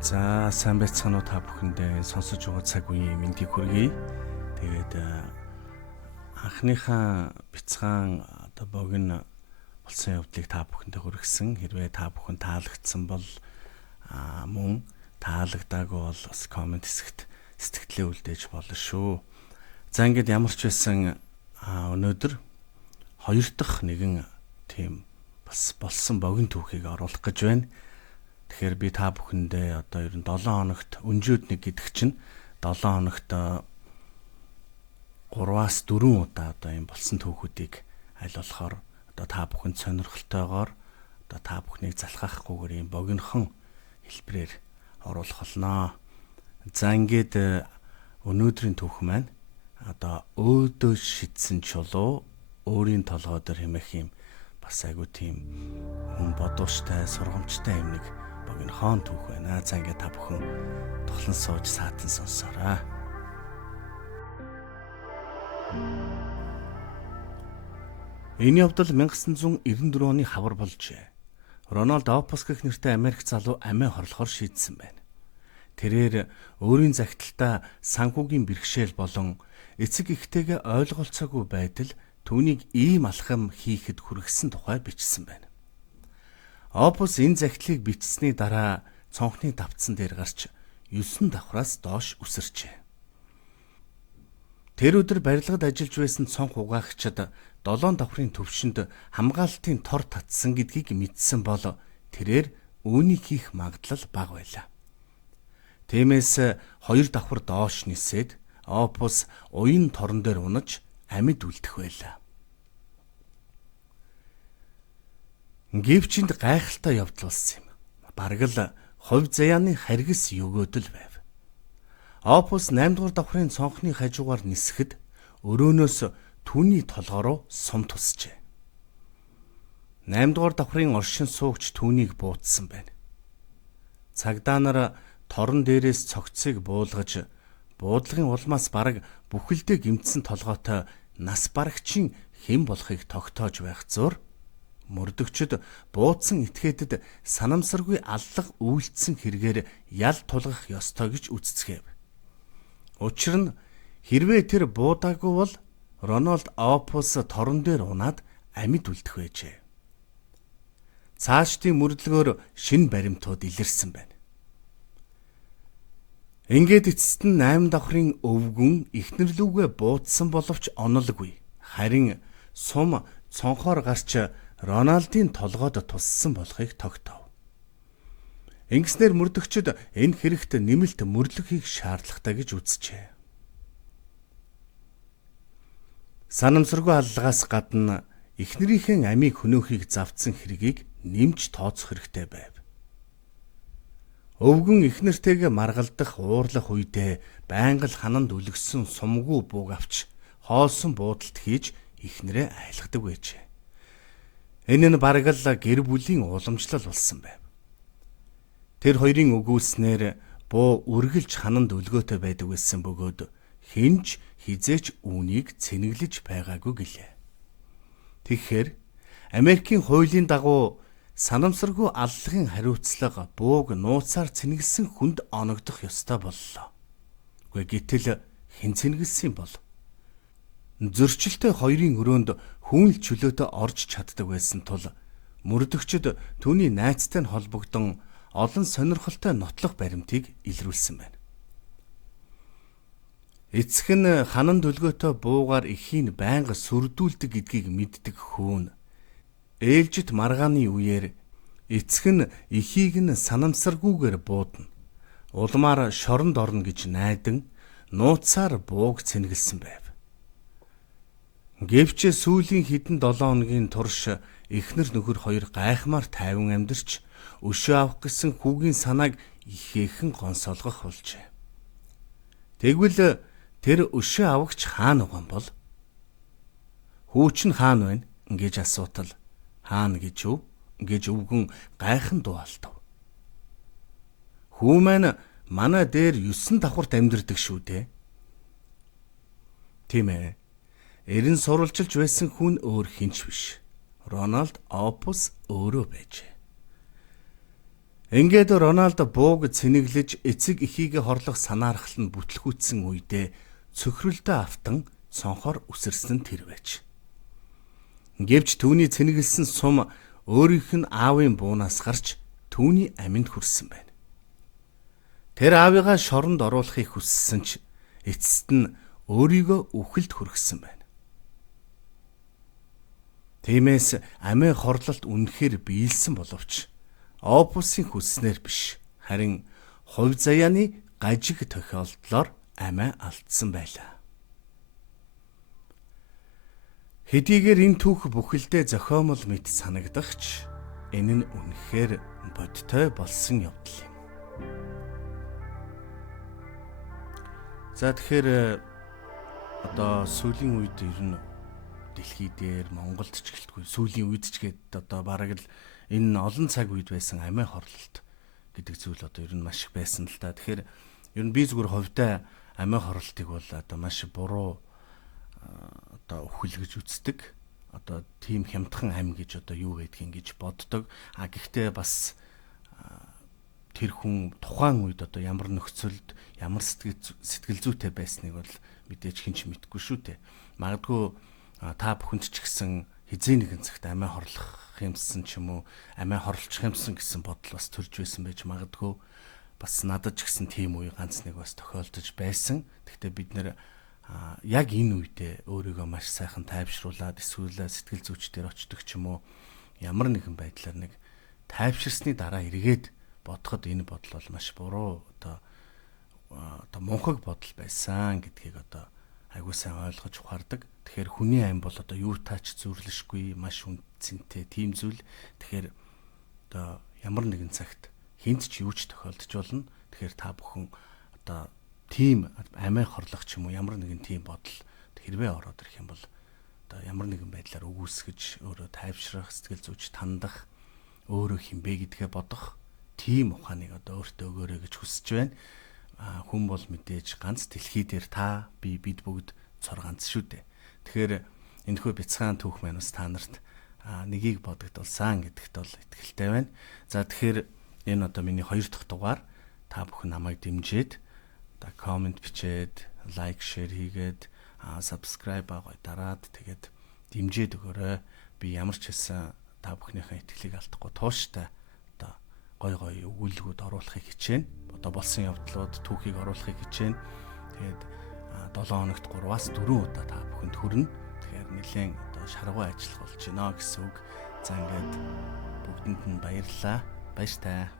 За сайн байцгаана уу та бүхэндээ сонсож байгаа цаг үеийн мэндийг хүргэе. Тэгээд анхныхаа бяцхан богино болсон явдлыг та бүхэндээ хүргэсэн. Хэрвээ та бүхэн таалагдсан бол мөн таалагдаагүй бол бас комент хэсэгт сэтгэлээ үлдээж болно шүү. За ингээд ямар ч байсан өнөөдөр хоёр дахь нэгэн тийм бас болсон богино түүхийг оруулах гэж байна. Тэгэхээр би та бүхэндээ одоо ер нь 7 хоногт өнжөөд нэг гэдэг чинь 7 хоногт 3-аас 4 удаа одоо юм болсон түүхүүдийг аль болохоор одоо та бүхэнд сонирхолтойгоор одоо та бүхнийг залхаахгүйгээр юм богинохон хэлбэрээр оруулах болно. За ингээд өнөөдрийн түүх маань одоо өөдөө шидсэн чулуу өөрийн толгой дээр хэмэх юм бас айгу тийм хүн бодууштай сургамжтай юм нэг богинохон түүх байна. За ингээд та бүхэн тоглон сууж саатан сонсоорой. Энэ явдал 1994 оны хавар болжээ. Рональд Опус гэх нэртэй Америк залуу амиа хорлохоор шийдсэн байна. Тэрээр өөрийн захидалтаа санхүүгийн бэрхшээл болон эцэг эхтэйгээ ойлголцоогүй байдал түүнийг ийм алхам хийхэд хүргэсэн тухай бичсэн байна. Опус энэ захидлыг бичсэний дараа цонхны давтсан дээр гарч 9 давхраас доош үсэрчээ. Тэр өдөр барилгад ажиллаж байсан цонх угаагчид 7 давхрын төвшөнд хамгаалтын тор татсан гэдгийг мэдсэн бол тэрээр үүнийг хийх магадлал бага байлаа. Тиймээс 2 давхар доош нисээд Опус уян торон дээр унаж амьд үлдэх байлаа. Гэвчэнд гайхалтай явдал болсон юм. Бараг л хувь заяаны харгас өгөөдөл байв. Опус 8 дугаар давхрын цонхны хажуугаар нисэхэд өрөөнөөс түүний толгой руу сум тусжээ. 8 дугаар давхрын оршин суугч түүнийг буутсан байна. Цагдаа нар торон дээрээс цогцыг буулгаж буудлагын улмаас бараг бүхэлдээ гэмтсэн толгойтой нас барагчийн хэн болохыг тогтоож байх зур мөрдөгчд буудсан этгээдэд санамсаргүй аллах үйлдсэн хэрэгээр ял тулгах ёстой гэж үзцгээв. Учир нь хэрвээ тэр буудаагүй бол Рональд Опус торон дээр унаад амьд үлдэх байжээ. Цаашдын мөрдлөгөөр шин баримтууд илэрсэн байна. Ингээд эцэст нь 8 давхрын өвгөн ихнэрлүүгээ буудсан боловч онолгүй. Харин сум цонхоор гарч Рональдын толгойд туссан болохыг тогтоов. Ингэснээр мөрдөгчд энэ хэрэгт нэмэлт мөрлөг хийх шаардлагатай гэж үзжээ. Санамсаргүй аллагаас гадна эхнэрийнхээ амийг хөнөөхийг завдсан хэргийг нэмж тооцох хэрэгтэй байв. Өвгөн эхнэртэйгээ маргалдах уурлах үедээ байнга л хананд үлгсэн сумгүй бууг авч хоолсон буудалд хийж эхнэрээ айлгадаг байжээ. Энэ нь бараг л гэр бүлийн уламжлал болсон байв. Тэр хоёрын өгүүлснээр буу үргэлж хананд өлгөөтэй байдаг байсан бөгөөд хинж хизээч үүнийг цэнэглэж байгаагүй гэлээ. Тэгэхээр Америкийн хуулийн дагуу санамсаргүй аллагын хариуцлага бууг нууцаар цэнэглэсэн хүнд оногдох ёстой боллоо. Гэтэл хэн цэнэглэсэн бол? Зөрчилтэй хоёрын өрөөнд хүн л чөлөөтэй орж чаддаг байсан тул мөрдөгчд түүний найзтай нь холбогдсон олон сонирхолтой нотлох баримтыг илрүүлсэн байна. Эцэг нь хананд өлгөөтэй буугаар эхийг байнга сүрдүүлдэг гэдгийг мэддэг хүүн ээлжит маргааны үеэр эцэг нь эхийг нь санамсаргүйгээр буудна. Улмаар шоронд орно гэж найдан нууцаар бууг цэнгэлсэн байв. Гэвч сүүлийн хэдэн 7 хоногийн турш эхнэр нөхөр хоёр гайхмаар тайван амьдарч өшөө авах гэсэн хүүгийн санааг ихээхэн гонсоолгох болжээ. Тэгвэл тэр өшөө авагч хаана угаан бол? Хүү чинь хаана байна гэж асуутал хаана гэж өв гэж өвгөн гайхан дуалтав. Хүү маань манай дээр 9 давхарт амьдардаг шүү дээ. Тийм ээ. Эрен сурвалжилж байсан хүн өөр хинч биш. Рональд Опус өөрөө байжээ. Ингээд Роналдо бууг цэнэглэж эцэг эхийгээ хорлох санаархал нь бүтлгүүцсэн үедээ цөхрөлдөө автан цонхоор үсэрсэн тэр байж. Гэвч түүний цэнэглэсэн сум өөрийнх нь аавын буунаас гарч түүний аминд хүрсэн байна. Тэр аавыгаа шоронд оруулахыг хүссэн ч эцэст нь өөрийгөө үхэлд хүргэсэн байна. Тиймээс амийн хорлолт үнэхээр биелсэн боловч Опусын хүснээр биш, харин хувь заяаны гажиг тохиолдлоор амиа алдсан байлаа. Хэдийгээр энэ түүх бүхэлдээ зохиомол мэт санагдахч энэ нь үнэхээр бодтой болсон явдал юм. За тэгэхээр одоо сүүлийн үед ер нь дэлхий дээр Монголд ч гэлтгүй сүүлийн үед ч гээд одоо бараг л энэ олон цаг үед байсан амиа хорлолт гэдэг зүйл одоо ер нь маш их байсан л та. Тэгэхээр ер нь би зүгээр хувьдаа амиа хорлолтыг бол одоо маш буруу одоо үхэл гэж үздэг. Одоо тийм хямдхан ам гэж одоо юу гэдгийг ингэж боддог. Гэхдээ бас тэр хүн тухайн үед одоо ямар нөхцөлд ямар сэтгэл зүйтэй байсныг бол мэдээж хэн ч мэдэхгүй шүү дээ. Магадгүй та бүхэнд ч гэсэн хизээ нэгэн цагт амиа хорлох юмсан ч юм уу амиа хорлох юмсан гэсэн бодол бас төрж байсан байж магадгүй. Бас надад ч гэсэн тийм үе ганц нэг бас тохиолдож байсан. Гэхдээ бид нэр яг энэ үедээ өөрийгөө маш сайхан тайвшруулад эсвэл сэтгэл зүйчдэр очдог ч юм уу ямар нэгэн байдлаар нэг тайвширсны дараа эргээд бодоход энэ бодол бол маш буруу одоо мунхаг бодол байсан гэдгийг одоо айгуу сайн ойлгож ухаардаг. Тэгэхээр хүний ам бол одоо юу таач зүрлэшгүй маш үнцэнтэй тийм зүйл. Тэгэхээр одоо ямар нэгэн цагт хинт ч юу ч тохиолдож болно. Тэгэхээр та бүхэн одоо тийм амиа хорлох ч юм уу ямар нэгэн тийм бодол хэрвээ ороод ирэх юм бол одоо ямар нэгэн байдлаар үгүйсгэж өөрөө тайвшрах, сэтгэл зүйч тандах, өөрөө хинбэ гэдгээ бодох тийм ухааныг одоо өөртөө өгөөрэй гэж хүсэж байна. Хүн бол мэдээж ганц дэлхий дээр та бид бүгд цор ганц шүү дээ. Тэгэхээр энэхүү бяцхан түүх маань бас та нарт нэгийг бодогдуулсан гэдэгт бол итгэлтэй байна. За тэгэхээр энэ одоо миний 2 дахь дугаар та бүхэн намайг дэмжиж одоо комент бичээд, лайк, шеэр хийгээд, subscribe байгай дараад тэгээд дэмжиж өгөөрэй. Би ямар ч хэлсэн та бүхнийхээ итгэлийг алдахгүй тууштай одоо гой өгүүлбэрүүд оруулахыг хичээнэ. Одоо болсон явдлууд түүхийг оруулахыг хичээнэ. Тэгээд 7 хоногт 3-аас 4 удаа та бүхэнд хүрнэ. Тэгэхээр нэлээд одоо шаргуу ажиллах болж байна гэсэн үг. За ингээд бүгдэнд нь баярлалаа. Баяр таа.